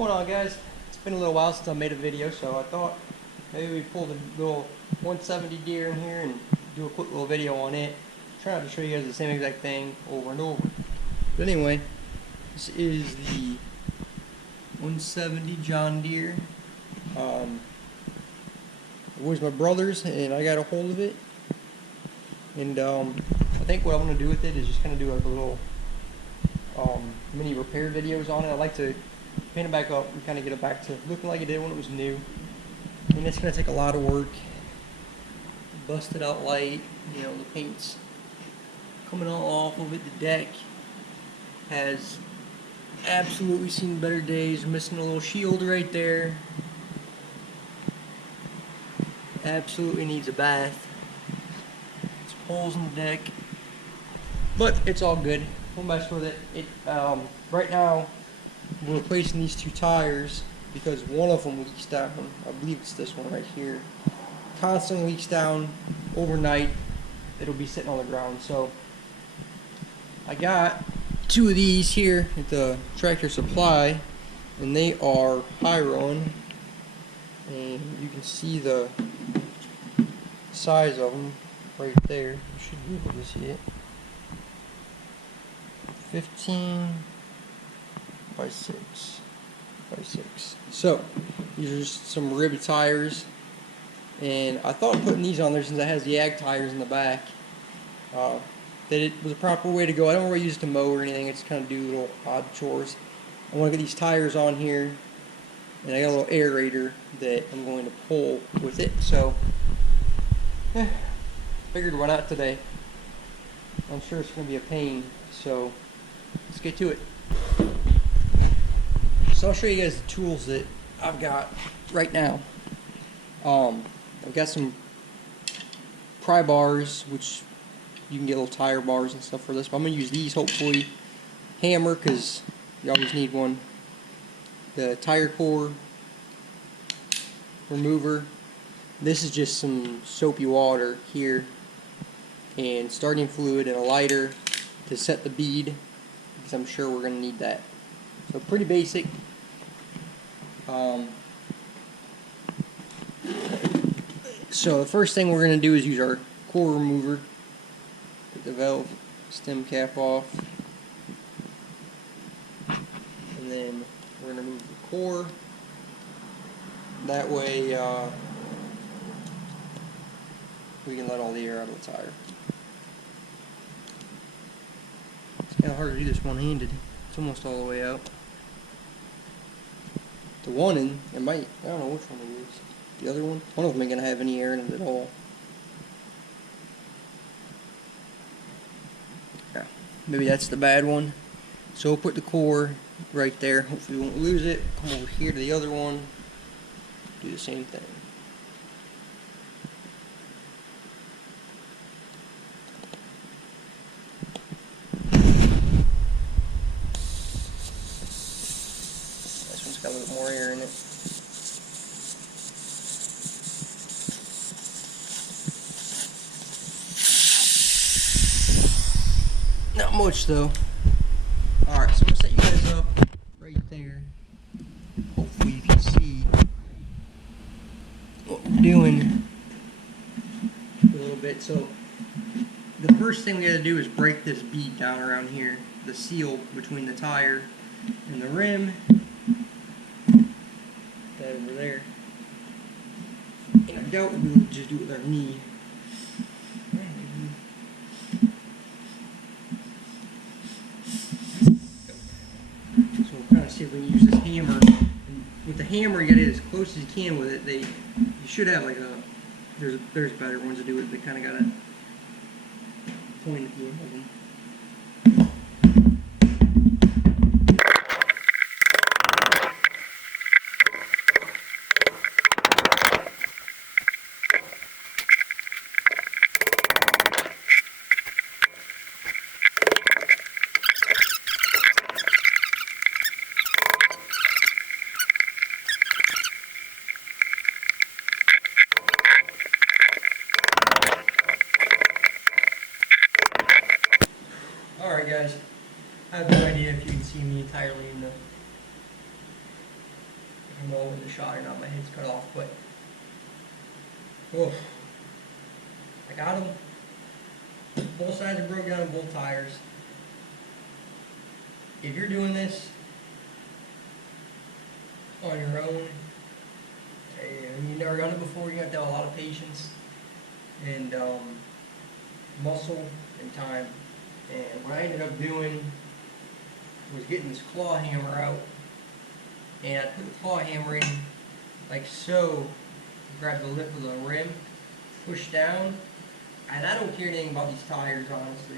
going on, guys? It's been a little while since I made a video, so I thought maybe we pull the little 170 Deere in here and do a quick little video on it. Try not to show you guys the same exact thing over and over. But anyway, this is the 170 John Deere. It was my brother's and I got a hold of it. And I think what I'm going to do with it is just kind of do like a little mini repair videos on it. I like to paint it back up and kind of get it back to looking like it did when it was new. And it's going to take a lot of work. Busted out light, you know, the paint's coming all off of it. The deck has absolutely seen better days. Missing a little shield right there. Absolutely needs a bath. There's holes in the deck, but it's all good. We'll mess with it. Right now we're replacing these two tires because one of them leaks down. I believe it's this one right here. Constantly leaks down overnight. It'll be sitting on the ground. So I got two of these here at the Tractor Supply, and they are high run, and you can see the size of them right there. You should be able to see it. 15 by 6 by 6. So these are just some rib tires, and I thought putting these on there, since it has the ag tires in the back, that it was a proper way to go. I don't really use it to mow or anything. I just kind of do little odd chores. I want to get these tires on here, and I got a little aerator that I'm going to pull with it. So figured why not today. I'm sure it's going to be a pain, so let's get to it. So I'll show you guys the tools that I've got right now. I've got some pry bars, which you can get little tire bars and stuff for this, but I'm going to use these, hopefully. Hammer, because you always need one. The tire core remover. This is just some soapy water here, and starting fluid and a lighter to set the bead, because I'm sure we're going to need that. So pretty basic. So the first thing we're going to do is use our core remover. Get the valve stem cap off, and then we're going to remove the core. That way we can let all the air out of the tire. It's kind of hard to do this one-handed. It's almost all the way out. The one in, it might, I don't know which one it is. The other one of them ain't going to have any air in it at all. Yeah, maybe that's the bad one. So we'll put the core right there. Hopefully we won't lose it. Come over here to the other one. Do the same thing. This one's got a little more air in it. Not much though. Alright, so I'm going to set you guys up right there. Hopefully you can see what we're doing a little bit. So the first thing we got to do is break this bead down around here, the seal between the tire and the rim. That over there. And I doubt we'll just do it with our knee. So we'll kind of see if we can use this hammer. And with the hammer, you get it as close as you can with it. You should have like a, there's better ones to do it. They kind of got a point at the end of them. Alright guys, I have no idea if you can see me entirely in the I'm all over the shot or not, my head's cut off, but oof. I got them. Both sides are broke down on both tires. If you're doing this on your own, and you've never done it before, you have to have a lot of patience and muscle and time. And what I ended up doing was getting this claw hammer out, and I put the claw hammer in like so, grab the lip of the rim, push down, and I don't care anything about these tires, honestly.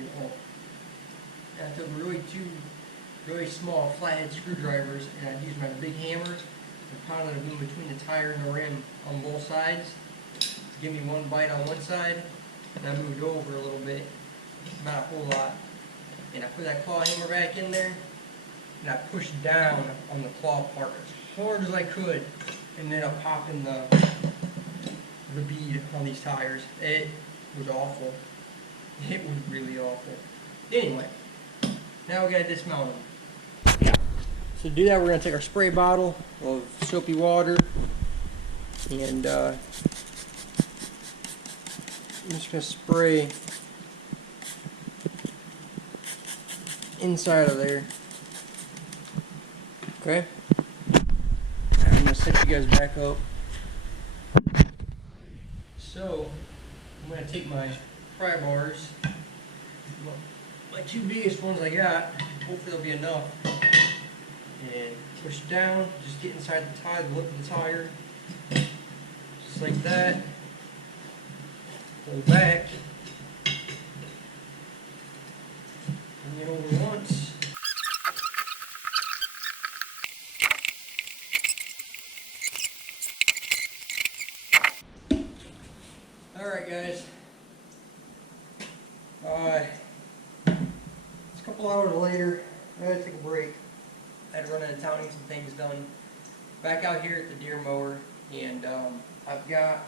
And I took two really small flathead screwdrivers, and I used my big hammer and pounded them in between the tire and the rim on both sides to give me one bite on one side, and I moved over a little bit, not a whole lot, and I put that claw hammer back in there, and I pushed down on the claw part as hard as I could, and then I'm popping the bead on these tires. It was awful. It was really awful. Anyway, now we gotta dismount them. So to do that, we're gonna take our spray bottle of soapy water, and I'm just gonna spray inside of there. Okay? And I'm gonna set you guys back up. So I'm gonna take my pry bars, my two biggest ones I got, hopefully there'll be enough, and push down, just get inside the tire, the lip of the tire, just like that. Pull back, bring it over once. Alright guys, it's a couple hours later. I had to take a break. I had to run out of town and get some things done. Back out here at the Deere mower, and I've got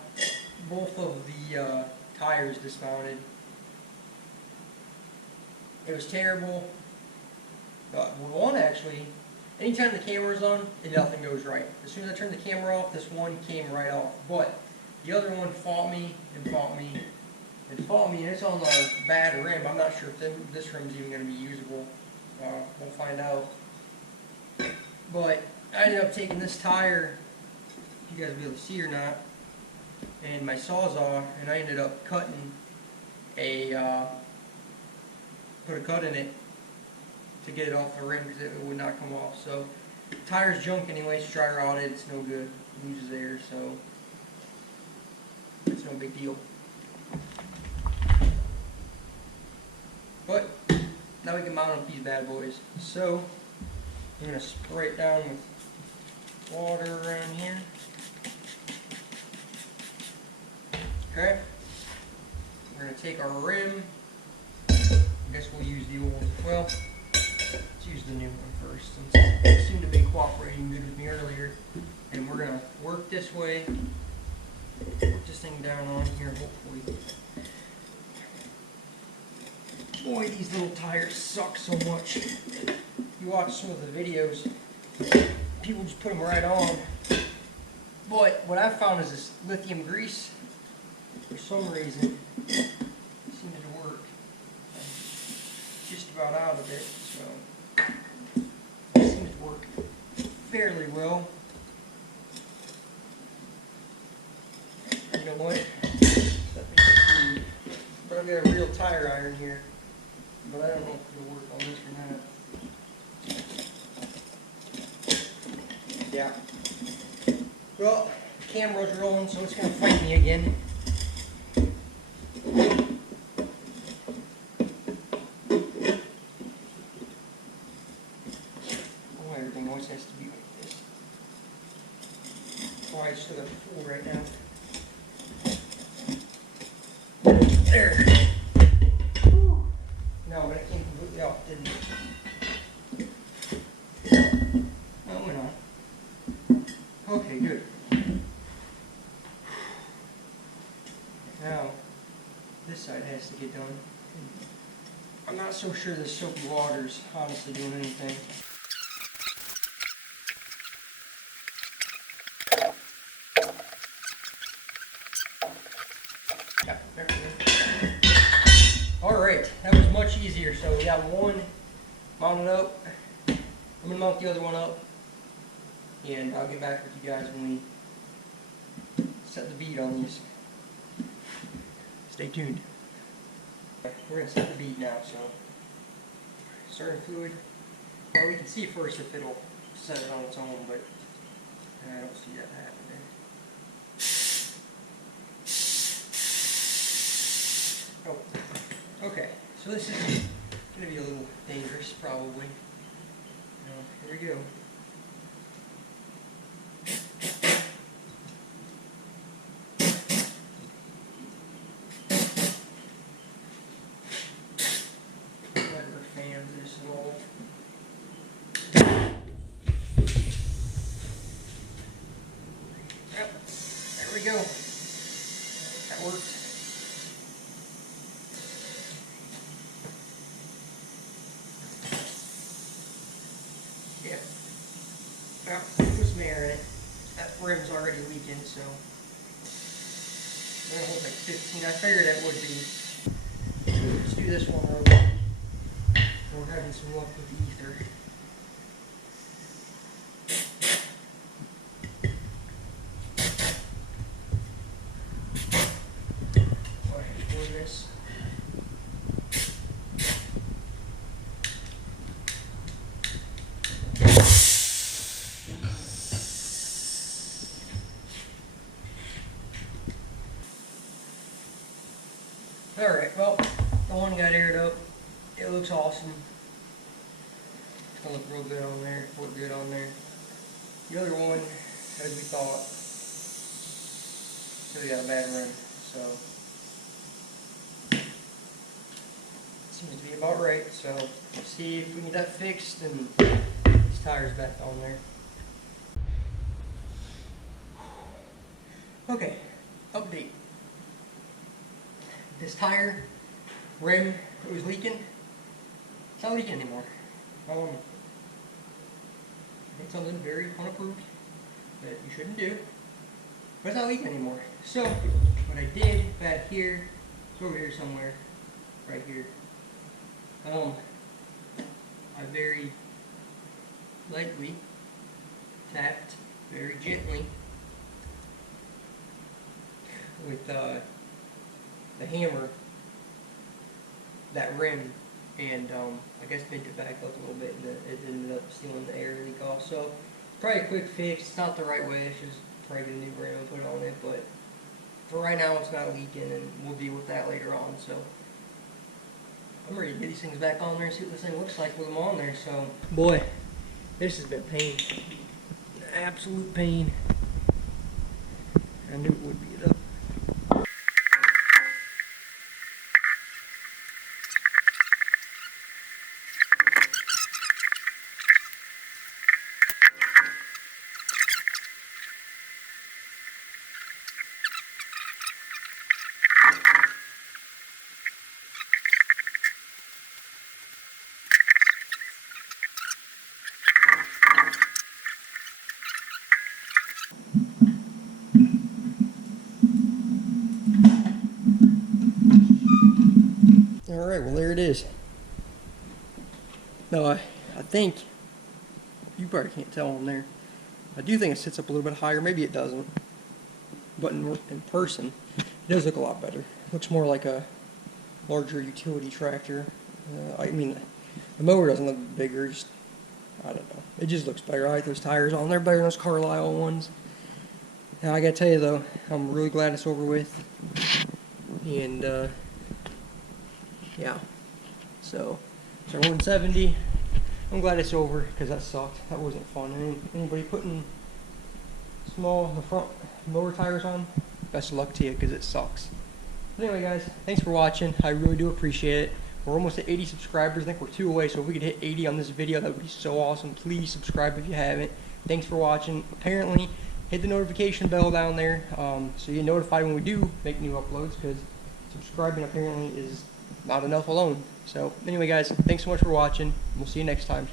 both of the tires dismounted. It was terrible. One actually, anytime the camera's on, nothing goes right. As soon as I turned the camera off, this one came right off. But the other one fought me and fought me and fought me, and it's on a bad rim. I'm not sure if this rim's even going to be usable. We'll find out. But I ended up taking this tire, if you guys will be able to see or not, and my Sawzall, and I ended up cutting put a cut in it to get it off the rim because it would not come off. So the tire's junk anyway, it's dry rotted, it's no good, it loses air, so it's no big deal. But now we can mount up these bad boys. So I'm going to spray it down with water around here. Okay. We're going to take our rim. I guess we'll use the old, well, let's use the new one first, since it seemed to be cooperating good with me earlier. And we're going to work this way, work this thing down on here, hopefully. Boy, these little tires suck so much. You watch some of the videos, people just put them right on. But what I found is this lithium grease, for some reason, seems to work. I'm just about out of it, so it seems to work fairly well. You know what? Let me see. But I've got a real tire iron here, but I don't know if it'll work on this or not. Yeah. Well, the camera's rolling, so it's going to fight me again. Oh, everything always has to be like this. Oh, I still got the full right now. There. Whew. No, but it came completely off, didn't it? No, it went on. Okay, good. Now, this side has to get done. I'm not so sure this soapy water's honestly doing anything. Alright, that was much easier. So we got one mounted up. I'm going to mount the other one up. And I'll get back with you guys when we set the bead on these. Stay tuned. We're going to set the bead now, so starting fluid. Well, we can see first if it'll set it on its own, but I don't see that happening. Oh, okay. So this is going to be a little dangerous, probably. Here we go. Yep, there we go. That worked. Yeah. Well, put some air in it. That rim's already leaking, so I'm gonna hold like 15. I figured that would be. Let's do this one real quick. We're having some luck with the ether. This. Alright, well, the one got aired up. It looks awesome. It's gonna look real good on there, work good on there. The other one, as we thought, really got a bad run, so seems to be about right. So let's see if we can get that fixed and these tires back on there. Okay, update. This tire rim, it was leaking. It's not leaking anymore. I did something very unapproved that you shouldn't do, but it's not leaking anymore. So what I did back here, it's over here somewhere, right here. I very lightly tapped, very gently, with the hammer, that rim, and I guess bent it back up a little bit, and it ended up stealing the air leak off. So probably a quick fix. It's not the right way. It's just probably get a new rim and put it on it, but for right now it's not leaking, and we'll deal with that later on. So I'm ready to get these things back on there and see what this thing looks like with them on there. So boy, this has been pain, absolute pain. I knew it would be. Alright, well there it is. Now I think, you probably can't tell on there, I do think it sits up a little bit higher, maybe it doesn't, but in person, it does look a lot better. It looks more like a larger utility tractor. I mean, the mower doesn't look bigger, just, I don't know, it just looks better. I like those tires on there better than those Carlisle ones. Now I gotta tell you though, I'm really glad it's over with, and yeah, so 170. I'm glad it's over because that sucked. That wasn't fun. And anybody putting the front mower tires on, best of luck to you because it sucks. But anyway, guys, thanks for watching. I really do appreciate it. We're almost at 80 subscribers. I think we're 2 away. So if we could hit 80 on this video, that would be so awesome. Please subscribe if you haven't. Thanks for watching. Apparently, hit the notification bell down there so you get notified when we do make new uploads, because subscribing apparently is not enough alone. So anyway, guys, thanks so much for watching. We'll see you next time.